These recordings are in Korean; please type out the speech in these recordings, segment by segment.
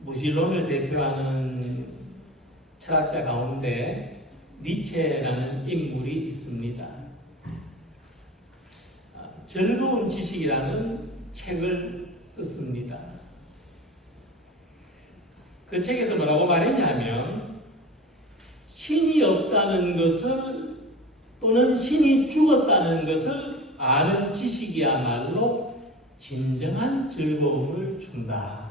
무신론을 대표하는 철학자 가운데 니체라는 인물이 있습니다. 즐거운 지식이라는 책을 썼습니다. 그 책에서 뭐라고 말했냐면, 신이 없다는 것을 또는 신이 죽었다는 것을 아는 지식이야말로 진정한 즐거움을 준다.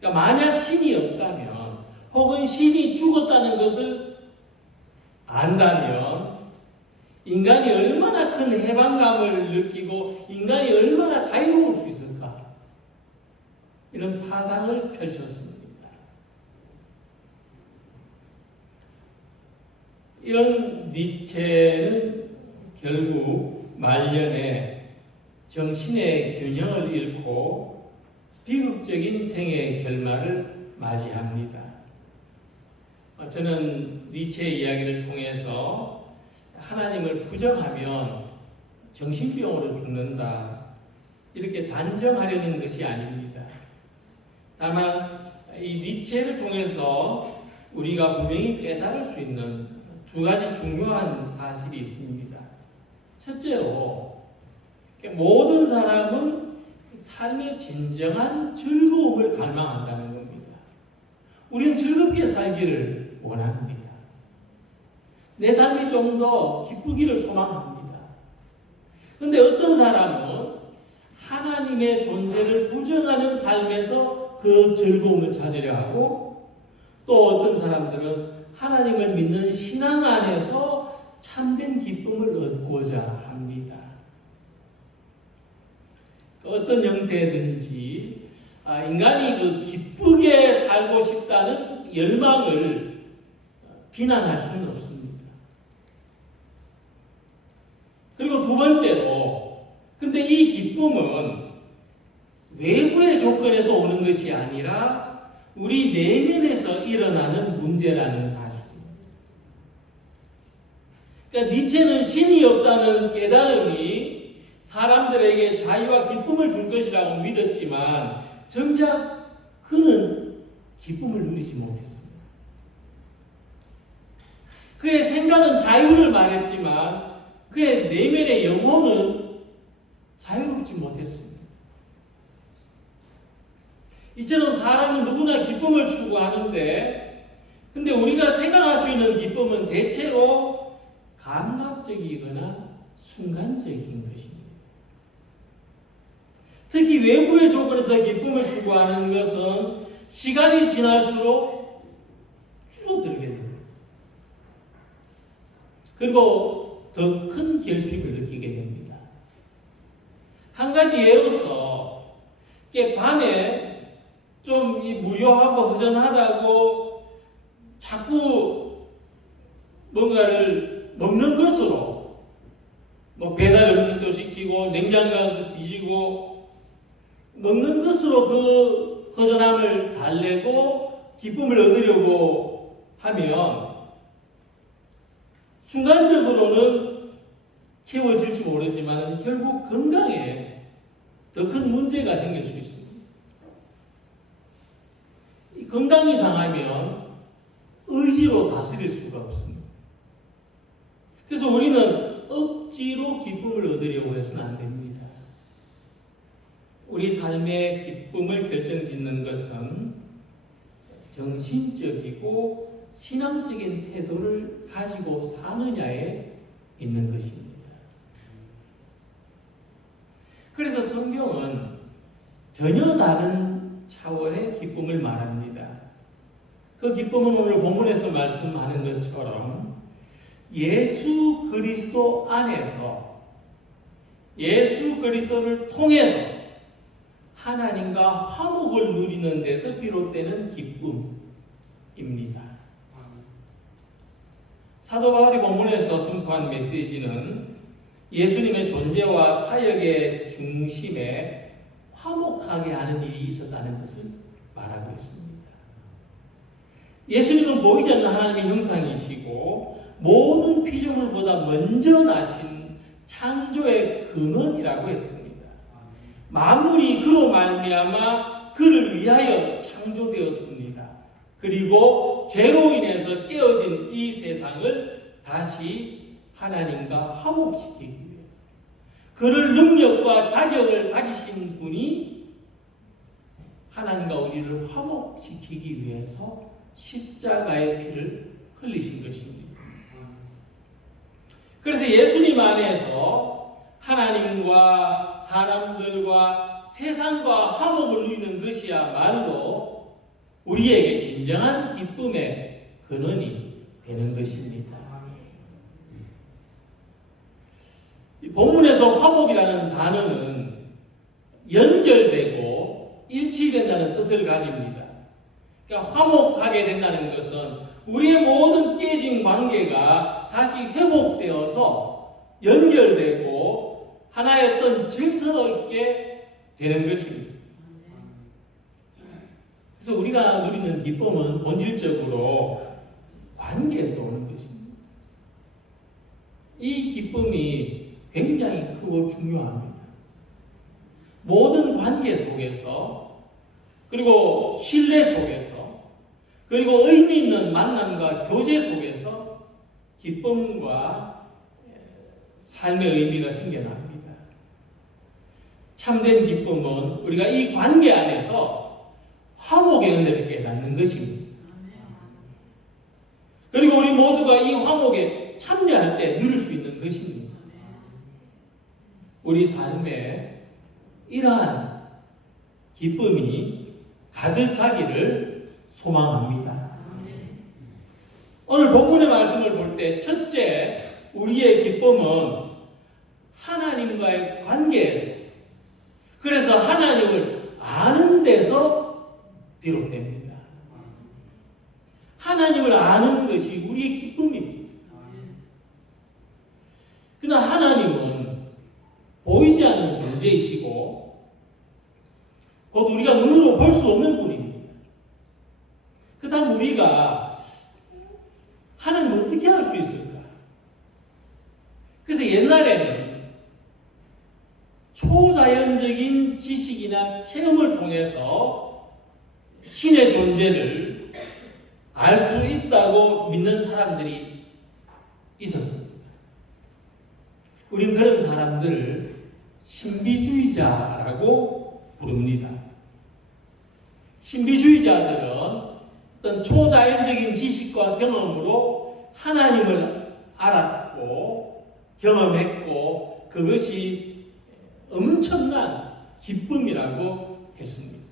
그러니까 만약 신이 없다면 혹은 신이 죽었다는 것을 안다면 인간이 얼마나 큰 해방감을 느끼고 인간이 얼마나 자유로울 수 있을까? 이런 사상을 펼쳤습니다. 이런 니체는 결국 말년에 정신의 균형을 잃고 비극적인 생애의 결말을 맞이합니다. 저는 니체의 이야기를 통해서 하나님을 부정하면 정신병으로 죽는다, 이렇게 단정하려는 것이 아닙니다. 다만 이 니체를 통해서 우리가 분명히 깨달을 수 있는 두 가지 중요한 사실이 있습니다. 첫째로, 모든 사람은 삶의 진정한 즐거움을 갈망한다는 겁니다. 우리는 즐겁게 살기를 원합니다. 내 삶이 좀 더 기쁘기를 소망합니다. 그런데 어떤 사람은 하나님의 존재를 부정하는 삶에서 그 즐거움을 찾으려 하고, 또 어떤 사람들은 하나님을 믿는 신앙 안에서 참된 기쁨을 얻고자 합니다. 어떤 형태든지 인간이 그 기쁘게 살고 싶다는 열망을 비난할 수는 없습니다. 그리고 두 번째로, 근데 이 기쁨은 외부의 조건에서 오는 것이 아니라 우리 내면에서 일어나는 문제라는 사실입니다. 그러니까 니체는 신이 없다는 깨달음이 사람들에게 자유와 기쁨을 줄 것이라고 믿었지만 정작 그는 기쁨을 누리지 못했습니다. 그의 생각은 자유를 말했지만 그의 내면의 영혼은 자유롭지 못했습니다. 이처럼 사람은 누구나 기쁨을 추구하는데, 근데 우리가 생각할 수 있는 기쁨은 대체로 감각적이거나 순간적인 것입니다. 특히 외부의 조건에서 기쁨을 추구하는 것은 시간이 지날수록 줄어들게 됩니다. 그리고 더 큰 결핍을 느끼게 됩니다. 한 가지 예로서, 밤에 좀 무료하고 허전하다고 자꾸 뭔가를 먹는 것으로, 배달 음식도 시키고 냉장고도 뒤지고 먹는 것으로 그 허전함을 달래고 기쁨을 얻으려고 하면 순간적으로는 채워질지 모르지만 결국 건강에 더 큰 문제가 생길 수 있습니다. 건강이 상하면 의지로 다스릴 수가 없습니다. 그래서 우리는 억지로 기쁨을 얻으려고 해서는 안 됩니다. 우리 삶의 기쁨을 결정짓는 것은 정신적이고 신앙적인 태도를 가지고 사느냐에 있는 것입니다. 그래서 성경은 전혀 다른 차원의 기쁨을 말합니다. 그 기쁨은 오늘 본문에서 말씀하는 것처럼 예수 그리스도 안에서, 예수 그리스도를 통해서 하나님과 화목을 누리는 데서 비롯되는 기쁨입니다. 사도 바울이 본문에서 선포한 메시지는 예수님의 존재와 사역의 중심에 화목하게 하는 일이 있었다는 것을 말하고 있습니다. 예수님은 보이지 않는 하나님의 형상이시고 모든 피조물보다 먼저 나신 창조의 근원이라고 했습니다. 만물이 그로 말미암아 그를 위하여 창조되었습니다. 그리고 죄로 인해서 깨어진 이 세상을 다시 하나님과 화목시키기 위해서 그를 능력과 자격을 가지신 분이 하나님과 우리를 화목시키기 위해서 십자가의 피를 흘리신 것입니다. 그래서 예수님 안에서 하나님과 사람들과 세상과 화목을 누리는 것이야말로 우리에게 진정한 기쁨의 근원이 되는 것입니다. 이 본문에서 화목이라는 단어는 연결되고 일치된다는 뜻을 가집니다. 그러니까 화목하게 된다는 것은 우리의 모든 깨진 관계가 다시 회복되어서 연결되고 하나의 어떤 질서 있게 되는 것입니다. 그래서 우리가 누리는 기쁨은 본질적으로 관계에서 오는 것입니다. 이 기쁨이 굉장히 크고 중요합니다. 모든 관계 속에서 그리고 신뢰 속에서 그리고 의미 있는 만남과 교제 속에서 기쁨과 삶의 의미가 생겨납니다. 참된 기쁨은 우리가 이 관계 안에서 화목의 은혜를 깨닫는 것입니다. 그리고 우리 모두가 이 화목에 참여할 때 누릴 수 있는 것입니다. 우리 삶에 이러한 기쁨이 가득하기를 소망합니다. 오늘 본문의 말씀을 볼 때 첫째, 우리의 기쁨은 하나님과의 관계에서, 그래서 하나님을 아는 데서 비롯됩니다. 하나님을 아는 것이 우리의 기쁨입니다. 그러나 하나님은 보이지 않는 존재이시고 곧 우리가 눈으로 볼 수 없는 분입니다. 그 다음 우리가 하나님을 어떻게 알 수 있을까? 그래서 옛날에는 초자연적인 지식이나 체험을 통해서 신의 존재를 알 수 있다고 믿는 사람들이 있었습니다. 우리는 그런 사람들을 신비주의자라고 부릅니다. 신비주의자들은 어떤 초자연적인 지식과 경험으로 하나님을 알았고 경험했고 그것이 엄청난 기쁨이라고 했습니다.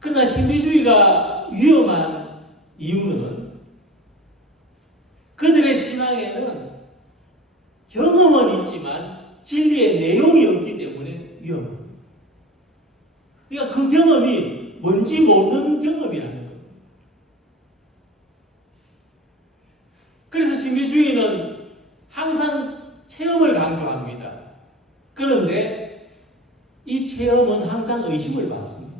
그러나 신비주의가 위험한 이유는 그들의 신앙에는 경험은 있지만 진리의 내용이 없기 때문에 위험합니다. 그러니까 그 경험이 뭔지 모르는 경험이라는 겁니다. 그래서 신비주의는 항상 체험을 강조합니다. 그런데 이 체험은 항상 의심을 받습니다.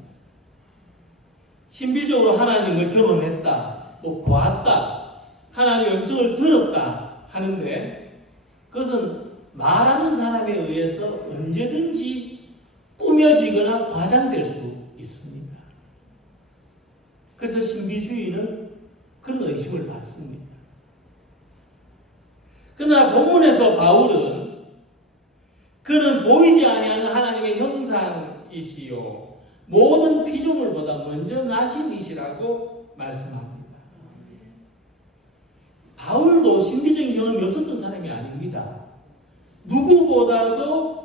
신비적으로 하나님을 경험했다, 보았다, 하나님의 음성을 들었다 하는데 그것은 말하는 사람에 의해서 언제든지 꾸며지거나 과장될 수 있습니다. 그래서 신비주의는 그런 의심을 받습니다. 그러나 본문에서 바울은 그는 보이지 아니하는 하나님의 형상이시요 모든 피조물보다 먼저 나신 이시라고 말씀합니다. 바울도 신비적인 경험이 없었던 사람이 아닙니다. 누구보다도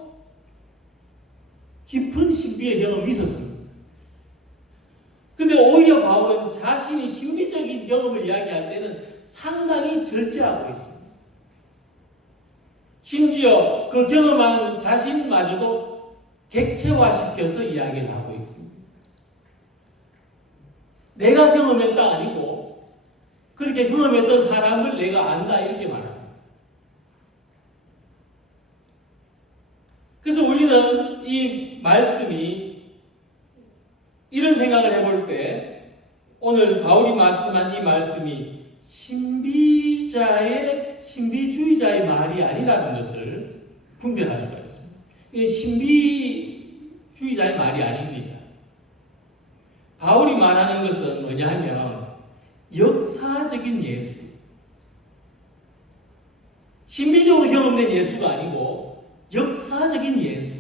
깊은 신비의 경험이 있었습니다. 근데 오히려 바울은 자신이 신비적인 경험을 이야기할 때는 상당히 절제하고 있습니다. 심지어 그 경험한 자신마저도 객체화시켜서 이야기를 하고 있습니다. 내가 경험했다 아니고 그렇게 경험했던 사람을 내가 안다 이렇게 말합니다. 그래서 우리는 이 말씀이 이런 생각을 해볼 때 오늘 바울이 말씀한 이 말씀이 신비주의자의 말이 아니라는 것을 분별할 수가 있습니다. 신비주의자의 말이 아닙니다. 바울이 말하는 것은 뭐냐면 역사적인 예수, 신비적으로 경험된 예수가 아니고 역사적인 예수,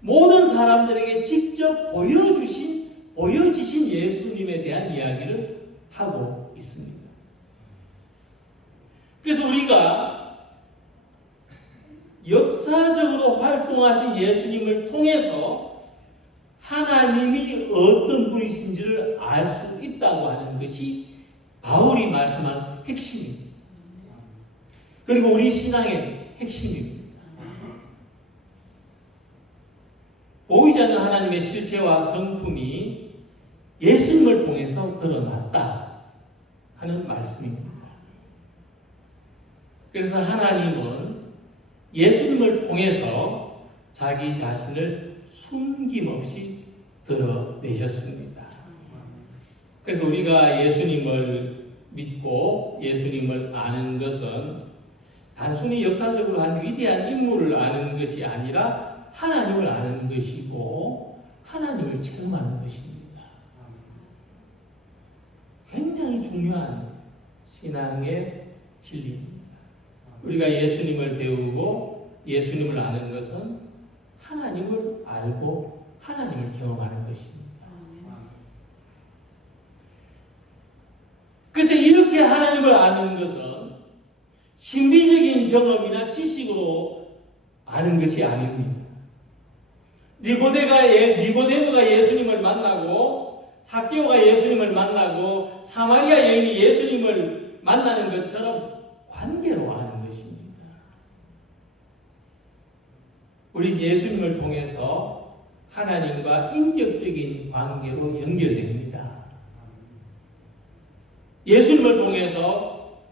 모든 사람들에게 직접 보여지신 예수님에 대한 이야기를 하고 있습니다. 그래서 우리가 역사적으로 활동하신 예수님을 통해서 하나님이 어떤 분이신지를 알 수 있다고 하는 것이 바울이 말씀한 핵심입니다. 그리고 우리 신앙의 핵심입니다. 보이지 않는 하나님의 실체와 성품이 예수님을 통해서 드러났다 하는 말씀입니다. 그래서 하나님은 예수님을 통해서 자기 자신을 숨김없이 드러내셨습니다. 그래서 우리가 예수님을 믿고 예수님을 아는 것은 단순히 역사적으로 한 위대한 인물을 아는 것이 아니라 하나님을 아는 것이고 하나님을 체험하는 것입니다. 굉장히 중요한 신앙의 진리입니다. 우리가 예수님을 배우고 예수님을 아는 것은 하나님을 알고 하나님을 경험하는 것입니다. 그래서 이렇게 하나님을 아는 것은 신비적인 경험이나 지식으로 아는 것이 아닙니다. 니고데모가 예수님을 만나고 삭개오가 예수님을 만나고 사마리아 여인이 예수님을 만나는 것처럼 관계로 아는 것입니다. 우리 예수님을 통해서 하나님과 인격적인 관계로 연결됩니다. 예수님을 통해서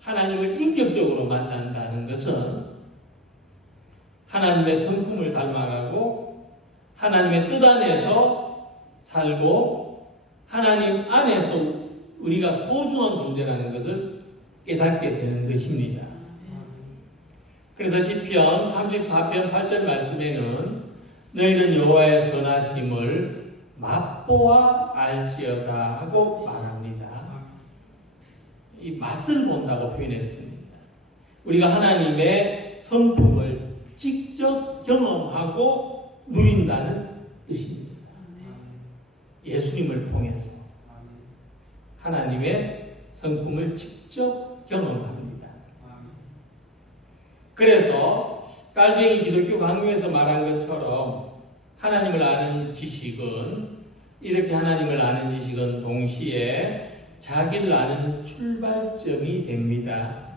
하나님을 인격적으로 만난다는 것은 하나님의 성품을 닮아가고 하나님의 뜻 안에서 살고 하나님 안에서 우리가 소중한 존재라는 것을 깨닫게 되는 것입니다. 그래서 시편 34편 8절 말씀에는 너희는 여호와의 선하심을 맛보아 알지어다 하고 말합니다. 이 맛을 본다고 표현했습니다. 우리가 하나님의 성품을 직접 경험하고 누린다는 뜻입니다. 예수님을 통해서 하나님의 성품을 직접 경험합니다. 그래서 깔뱅이 기독교 강요에서 말한 것처럼 하나님을 아는 지식은 이렇게 하나님을 아는 지식은 동시에 자기를 아는 출발점이 됩니다.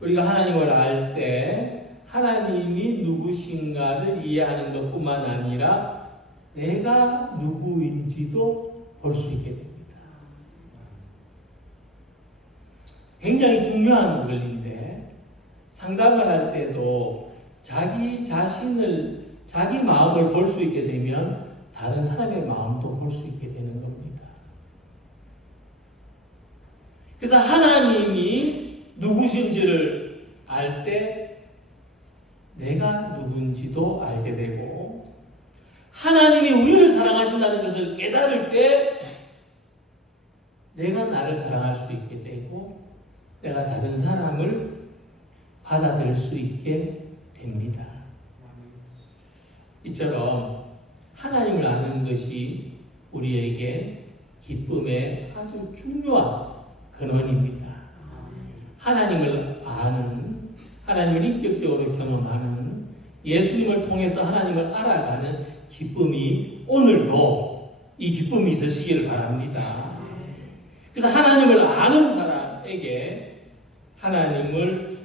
우리가 하나님을 알 때 하나님이 누구신가를 이해하는 것뿐만 아니라 내가 누구인지도 볼 수 있게 됩니다. 굉장히 중요한 원리인데 상담을 할 때도 자기 자신을, 자기 마음을 볼 수 있게 되면 다른 사람의 마음도 볼 수 있게 되는 겁니다. 그래서 하나님이 누구신지를 알 때 내가 누군지도 알게 되고 하나님이 우리를 사랑하신다는 것을 깨달을 때 내가 나를 사랑할 수 있게 되고 내가 다른 사람을 받아들일 수 있게 됩니다. 이처럼 하나님을 아는 것이 우리에게 기쁨의 아주 중요한 근원입니다. 하나님을 아는, 하나님을 인격적으로 경험하는, 예수님을 통해서 하나님을 알아가는 기쁨이 오늘도 이 기쁨이 있으시기를 바랍니다. 그래서 하나님을 아는 사람에게 하나님을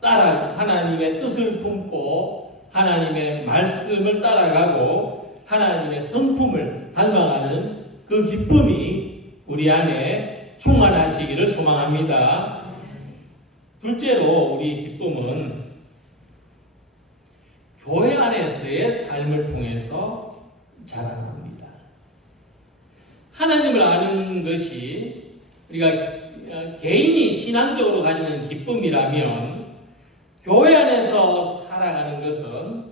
따라, 하나님의 뜻을 품고 하나님의 말씀을 따라가고 하나님의 성품을 닮아가는 그 기쁨이 우리 안에 충만하시기를 소망합니다. 둘째로 우리 기쁨은 교회 안에서의 삶을 통해서 자라납니다. 하나님을 아는 것이 우리가 개인이 신앙적으로 가지는 기쁨이라면 교회 안에서 살아가는 것은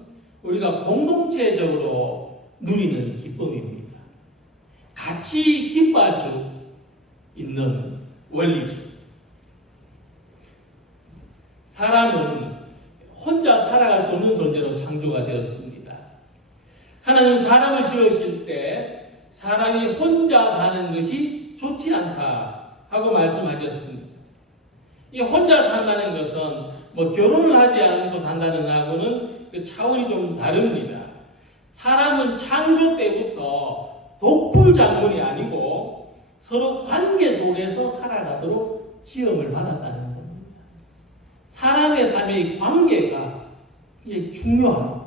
우리가 공동체적으로 누리는 기쁨입니다. 같이 기뻐할 수 있는 원리죠. 사람은 혼자 살아갈 수 없는 존재로 창조가 되었습니다. 하나님은 사람을 지으실 때 사람이 혼자 사는 것이 좋지 않다 하고 말씀하셨습니다. 이 혼자 산다는 것은 결혼을 하지 않고 산다는 하고는 그 차원이 좀 다릅니다. 사람은 창조 때부터 독불장군이 아니고 서로 관계 속에서 살아가도록 지음을 받았다는 겁니다. 사람의 삶의 관계가 중요합니다.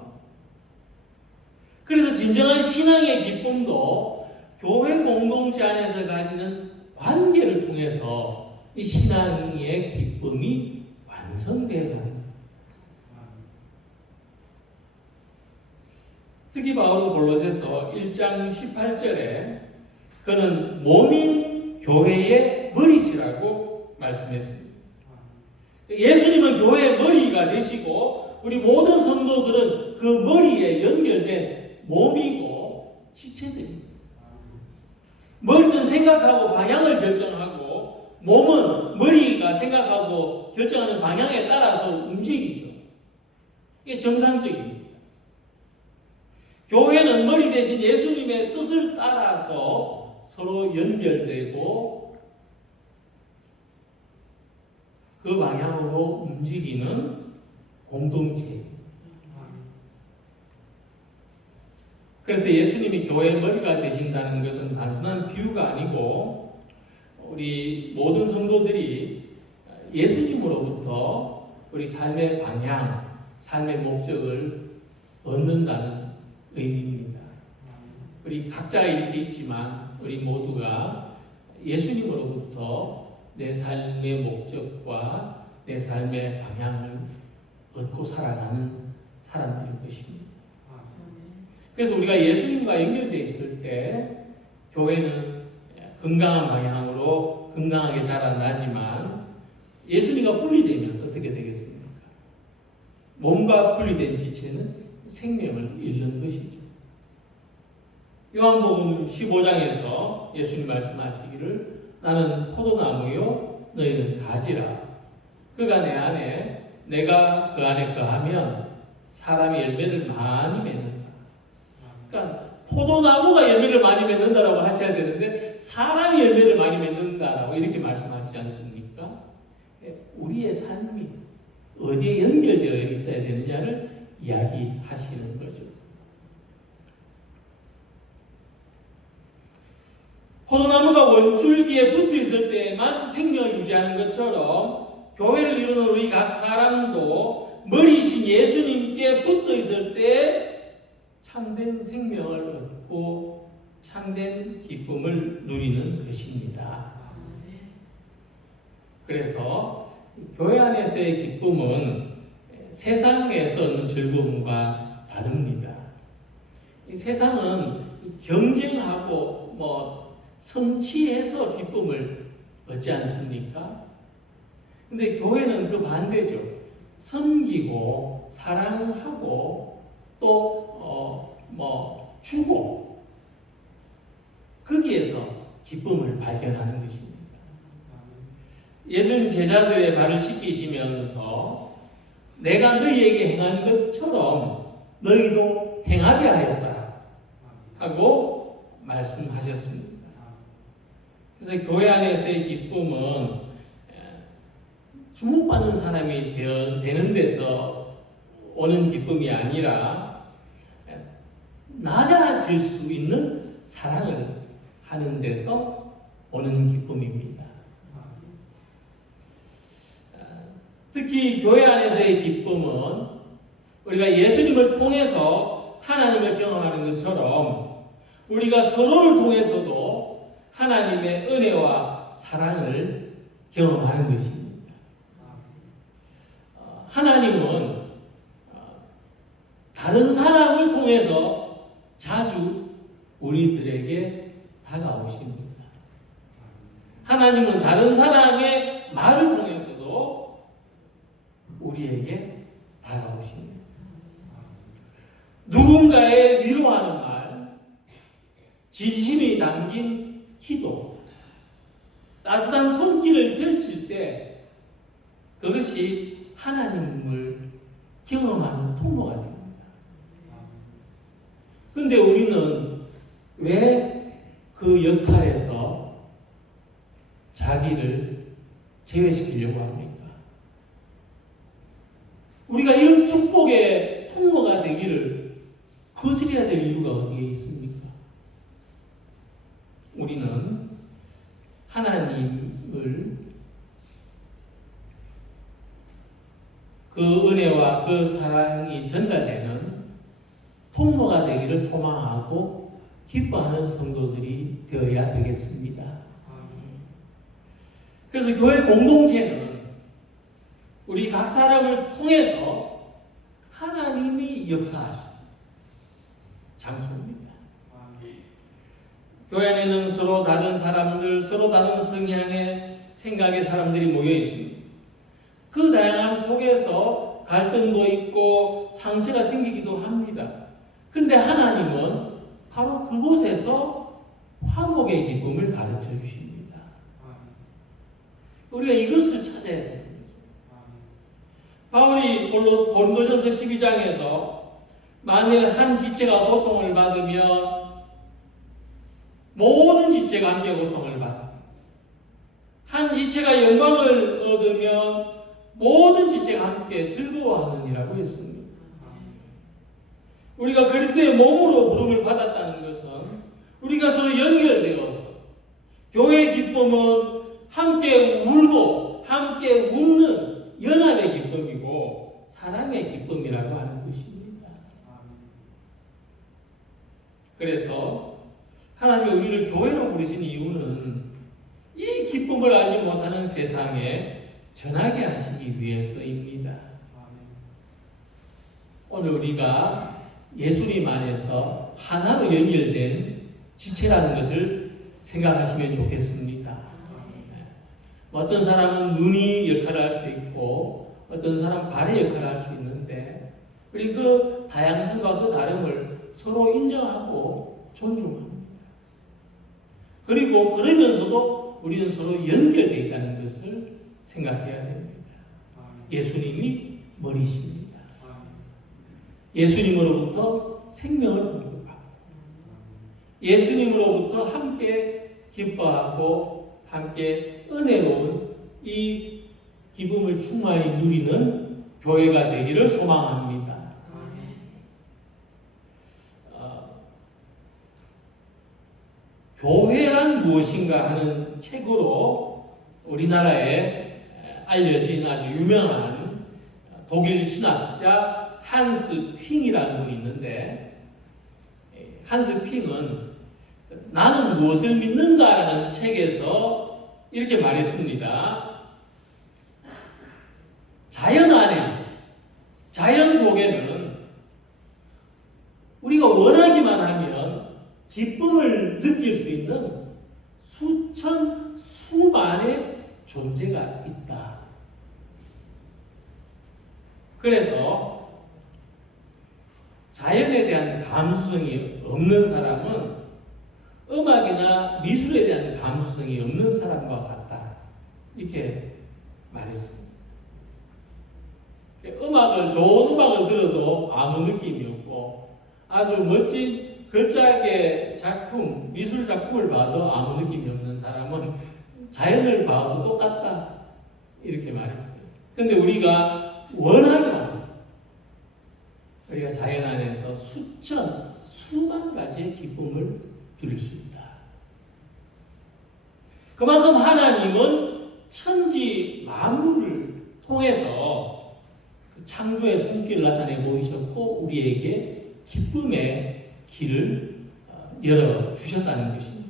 그래서 진정한 신앙의 기쁨도 교회 공동체 안에서 가지는 관계를 통해서 이 신앙의 기쁨이 완성되어 갑니다. 특히 바울은 골로새서 1장 18절에 그는 몸인 교회의 머리시라고 말씀했습니다. 예수님은 교회의 머리가 되시고 우리 모든 성도들은 그 머리에 연결된 몸이고 지체들입니다. 머리는 생각하고 방향을 결정하고 몸은 머리가 생각하고 결정하는 방향에 따라서 움직이죠. 이게 정상적입니다. 교회는 머리 대신 예수님의 뜻을 따라서 서로 연결되고 그 방향으로 움직이는 공동체입니다. 그래서 예수님이 교회의 머리가 되신다는 것은 단순한 비유가 아니고 우리 모든 성도들이 예수님으로부터 우리 삶의 방향, 삶의 목적을 얻는다는 의미입니다. 우리 각자 이렇게 있지만 우리 모두가 예수님으로부터 내 삶의 목적과 내 삶의 방향을 얻고 살아가는 사람들일 것입니다. 그래서 우리가 예수님과 연결되어 있을 때 교회는 건강한 방향으로 건강하게 자라나지만 예수님과 분리되면 어떻게 되겠습니까? 몸과 분리된 지체는 생명을 잃는 것이죠. 요한복음 15장에서 예수님 말씀하시기를 나는 포도나무요 너희는 가지라. 그가 내 안에 내가 그 안에 거하면 사람이 열매를 많이 맺는다. 그러니까 포도나무가 열매를 많이 맺는다라고 하셔야 되는데 사람이 열매를 많이 맺는다라고 이렇게 말씀하시지 않습니까? 우리의 삶이 어디에 연결되어 있어야 되느냐를 이야기하시는 거죠. 포도나무가 원줄기에 붙어 있을 때에만 생명을 유지하는 것처럼 교회를 이루는 우리 각 사람도 머리이신 예수님께 붙어 있을 때 참된 생명을 얻고 참된 기쁨을 누리는 것입니다. 그래서 교회 안에서의 기쁨은 세상에서 얻는 즐거움과 다릅니다. 이 세상은 경쟁하고 성취해서 기쁨을 얻지 않습니까? 근데 교회는 그 반대죠. 섬기고 사랑하고 또 주고 거기에서 기쁨을 발견하는 것입니다. 예수님 제자들의 발을 씻기시면서 내가 너희에게 행한 것처럼 너희도 행하게 하였다 하고 말씀하셨습니다. 그래서 교회 안에서의 기쁨은 주목받는 사람이 되는 데서 오는 기쁨이 아니라 낮아질 수 있는 사랑을 하는 데서 오는 기쁨입니다. 특히 교회 안에서의 기쁨은 우리가 예수님을 통해서 하나님을 경험하는 것처럼 우리가 서로를 통해서도 하나님의 은혜와 사랑을 경험하는 것입니다. 하나님은 다른 사람을 통해서 자주 우리들에게 다가오십니다. 하나님은 다른 사람의 말을 통해서도 우리에게 다가오십니다. 누군가의 위로하는 말, 진심이 담긴 기도, 따뜻한 손길을 펼칠 때 그것이 하나님을 경험하는 통로가 됩니다. 그런데 우리는 왜 그 역할에서 자기를 제외시키려고 합니까? 우리가 이런 축복의 통로가 되기를 거절해야 될 이유가 어디에 있습니까? 우리는 하나님을 그 은혜와 그 사랑이 전달되는 통로가 되기를 소망하고 기뻐하는 성도들이 되어야 되겠습니다. 그래서 교회 공동체는 우리 각 사람을 통해서 하나님이 역사하신 장소입니다. 교회 안에는 서로 다른 사람들, 서로 다른 성향의 생각의 사람들이 모여 있습니다. 그 다양함 속에서 갈등도 있고 상처가 생기기도 합니다. 그런데 하나님은 바로 그곳에서 화목의 기쁨을 가르쳐 주십니다. 우리가 이것을 찾아야 됩니다. 바울이 고린도전서 12장에서 만일 한 지체가 고통을 받으면 모든 지체가 함께 고통을 받아. 한 지체가 영광을 얻으면 모든 지체가 함께 즐거워하느니라고 했습니다. 우리가 그리스도의 몸으로 부름을 받았다는 것은 우리가 서로 연결되어서 교회의 기쁨은 함께 울고 함께 웃는 연합의 기쁨이고 사랑의 기쁨이라고 하는 것입니다. 그래서 하나님이 우리를 교회로 부르신 이유는 이 기쁨을 알지 못하는 세상에 전하게 하시기 위해서입니다. 오늘 우리가 예수님 안에서 하나로 연결된 지체라는 것을 생각하시면 좋겠습니다. 어떤 사람은 눈이 역할을 할 수 있고 어떤 사람은 발의 역할을 할 수 있는데 우리 그 다양성과 그 다름을 서로 인정하고 존중합니다. 그리고 그러면서도 우리는 서로 연결되어 있다는 것을 생각해야 됩니다. 예수님이 머리십니다. 예수님으로부터 생명을 공급하고 예수님으로부터 함께 기뻐하고 함께 은혜로운 이 기쁨을 충만히 누리는 교회가 되기를 소망합니다. 교회란 무엇인가 하는 책으로 우리나라에 알려진 아주 유명한 독일 신학자 한스 핑이라는 분이 있는데 한스 핑은 나는 무엇을 믿는가라는 책에서 이렇게 말했습니다. 자연 안에, 자연 속에는 우리가 원하기만 하면 기쁨을 느낄 수 있는 수천, 수만의 존재가 있다. 그래서 자연에 대한 감수성이 없는 사람은 음악이나 미술에 대한 감수성이 없는 사람과 같다. 이렇게 말했습니다. 좋은 음악을 들어도 아무 느낌이 없고 아주 멋진 글자의 작품, 미술 작품을 봐도 아무 느낌이 없는 사람은 자연을 봐도 똑같다. 이렇게 말했어요. 그런데 우리가 원하면 우리가 자연 안에서 수천, 수만 가지의 기쁨을 누릴 수 있다. 그만큼 하나님은 천지 만물을 통해서 창조의 손길을 나타내 보이셨고 우리에게 기쁨의 길을 열어주셨다는 것입니다.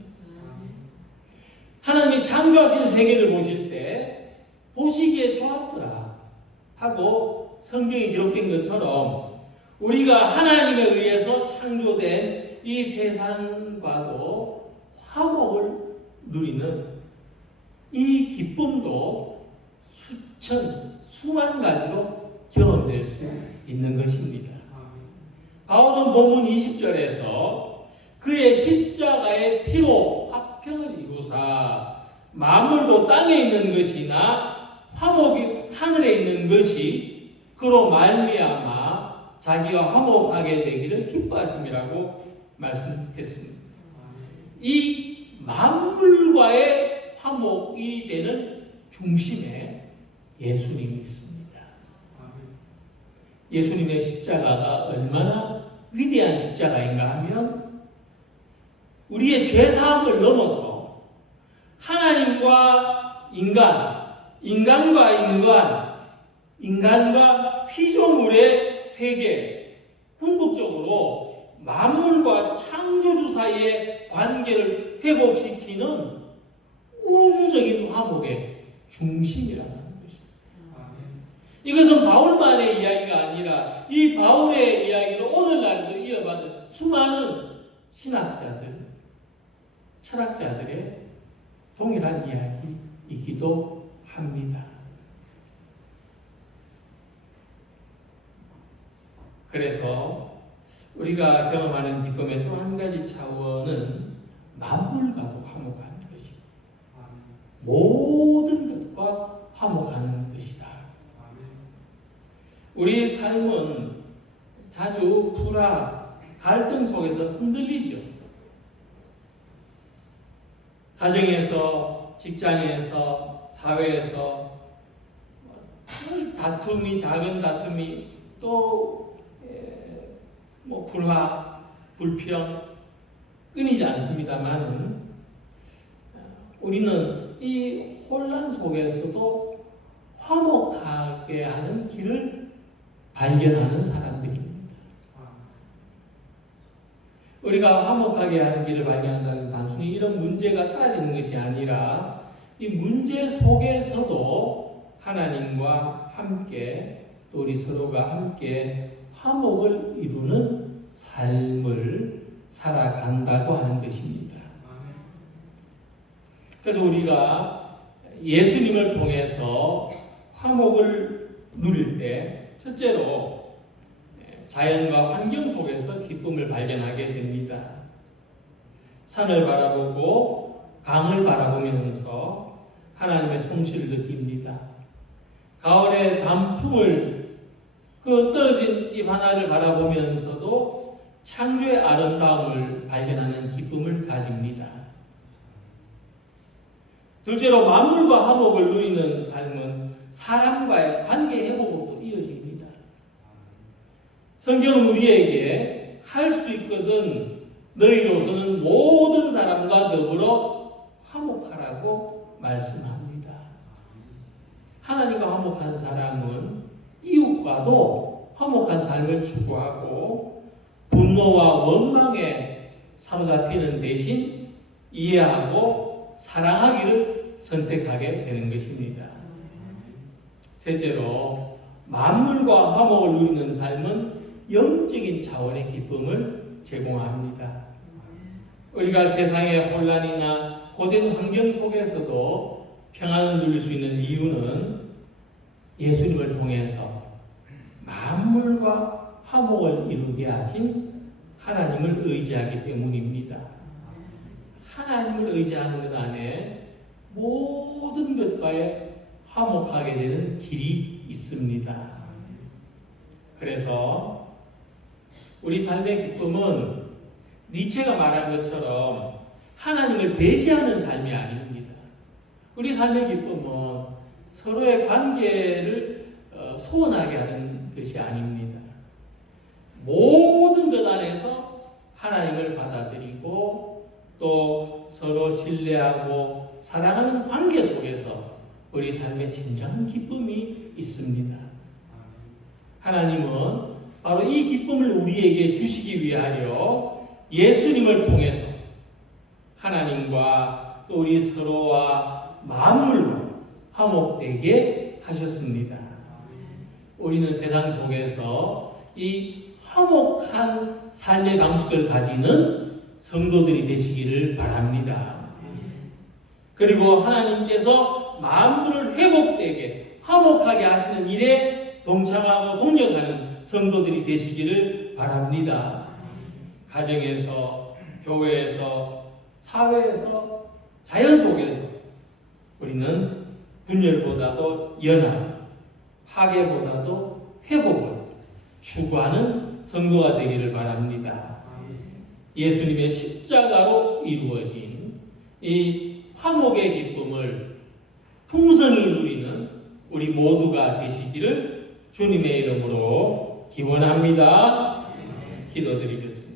하나님이 창조하신 세계를 보실 때 보시기에 좋았더라 하고 성경에 기록된 것처럼 우리가 하나님에 의해서 창조된 이 세상과도 화목을 누리는 이 기쁨도 수천, 수만 가지로 경험될 수 있는 것입니다. 바울은 본문 20절에서 그의 십자가의 피로 화평을 이루사 만물도 땅에 있는 것이나 화목이 하늘에 있는 것이 그로 말미암아 자기와 화목하게 되기를 기뻐하심이라고 말씀했습니다. 이 만물과의 화목이 되는 중심에 예수님이 있습니다. 예수님의 십자가가 얼마나 위대한 십자가인가 하면 우리의 죄사함을 넘어서 하나님과 인간, 인간과 피조물의 세계, 궁극적으로 만물과 창조주 사이의 관계를 회복시키는 우주적인 화목의 중심이라는 것입니다. 이것은 바울만의 이야기가 아니라 이 바울의 이야기를 오늘날에도 이어받은 수많은 신학자들, 철학자들의 동일한 이야기이기도 합니다. 그래서 우리가 경험하는 기쁨의 또 한 가지 차원은 만물과도 화목하는 것입니다. 모든 것과 화목하는 것이다. 우리의 삶은 자주 불화, 갈등 속에서 흔들리죠. 가정에서, 직장에서, 사회에서 다툼이, 작은 다툼이 또 불화, 불평 끊이지 않습니다만 우리는 이 혼란 속에서도 화목하게 하는 길을 발견하는 사람들입니다. 우리가 화목하게 하는 길을 발견한다는 것은 단순히 이런 문제가 사라지는 것이 아니라 이 문제 속에서도 하나님과 함께 또 우리 서로가 함께 화목을 이루는 삶을 살아간다고 하는 것입니다. 그래서 우리가 예수님을 통해서 화목을 누릴 때 첫째로 자연과 환경 속에서 기쁨을 발견하게 됩니다. 산을 바라보고 강을 바라보면서 하나님의 솜씨를 느낍니다. 가을의 단풍을 떨어진 잎 하나를 바라보면서도 창조의 아름다움을 발견하는 기쁨을 가집니다. 둘째로 만물과 화목을 누리는 삶은 사람과의 관계 회복으로 이어집니다. 성경은 우리에게 할 수 있거든 너희로서는 모든 사람과 더불어 화목하라고 말씀합니다. 하나님과 화목한 사람은 이웃과도 화목한 삶을 추구하고 분노와 원망에 사로잡히는 대신 이해하고 사랑하기를 선택하게 되는 것입니다. 셋째로 만물과 화목을 누리는 삶은 영적인 차원의 기쁨을 제공합니다. 우리가 세상의 혼란이나 고된 환경 속에서도 평안을 누릴 수 있는 이유는 예수님을 통해서 만물과 화목을 이루게 하신 하나님을 의지하기 때문입니다. 하나님을 의지하는 것 안에 모든 것과의 화목하게 되는 길이 있습니다. 그래서 우리 삶의 기쁨은 니체가 말한 것처럼 하나님을 배제하는 삶이 아닙니다. 우리 삶의 기쁨은 서로의 관계를 소원하게 하는 것이 아닙니다. 모든 것 안에서 하나님을 받아들이고 또 서로 신뢰하고 사랑하는 관계 속에서 우리 삶에 진정한 기쁨이 있습니다. 하나님은 바로 이 기쁨을 우리에게 주시기 위하여 예수님을 통해서 하나님과 또 우리 서로와 만물로 화목되게 하셨습니다. 우리는 세상 속에서 이 화목한 삶의 방식을 가지는 성도들이 되시기를 바랍니다. 그리고 하나님께서 만물을 회복되게 화목하게 하시는 일에 동참하고 동력하는 성도들이 되시기를 바랍니다. 가정에서, 교회에서, 사회에서, 자연 속에서 우리는 분열보다도 연합, 파괴보다도 회복을 추구하는 성도가 되기를 바랍니다. 예수님의 십자가로 이루어진 이 화목의 기쁨을 풍성히 누리는 우리 모두가 되시기를 주님의 이름으로 기원합니다. 기도드리겠습니다.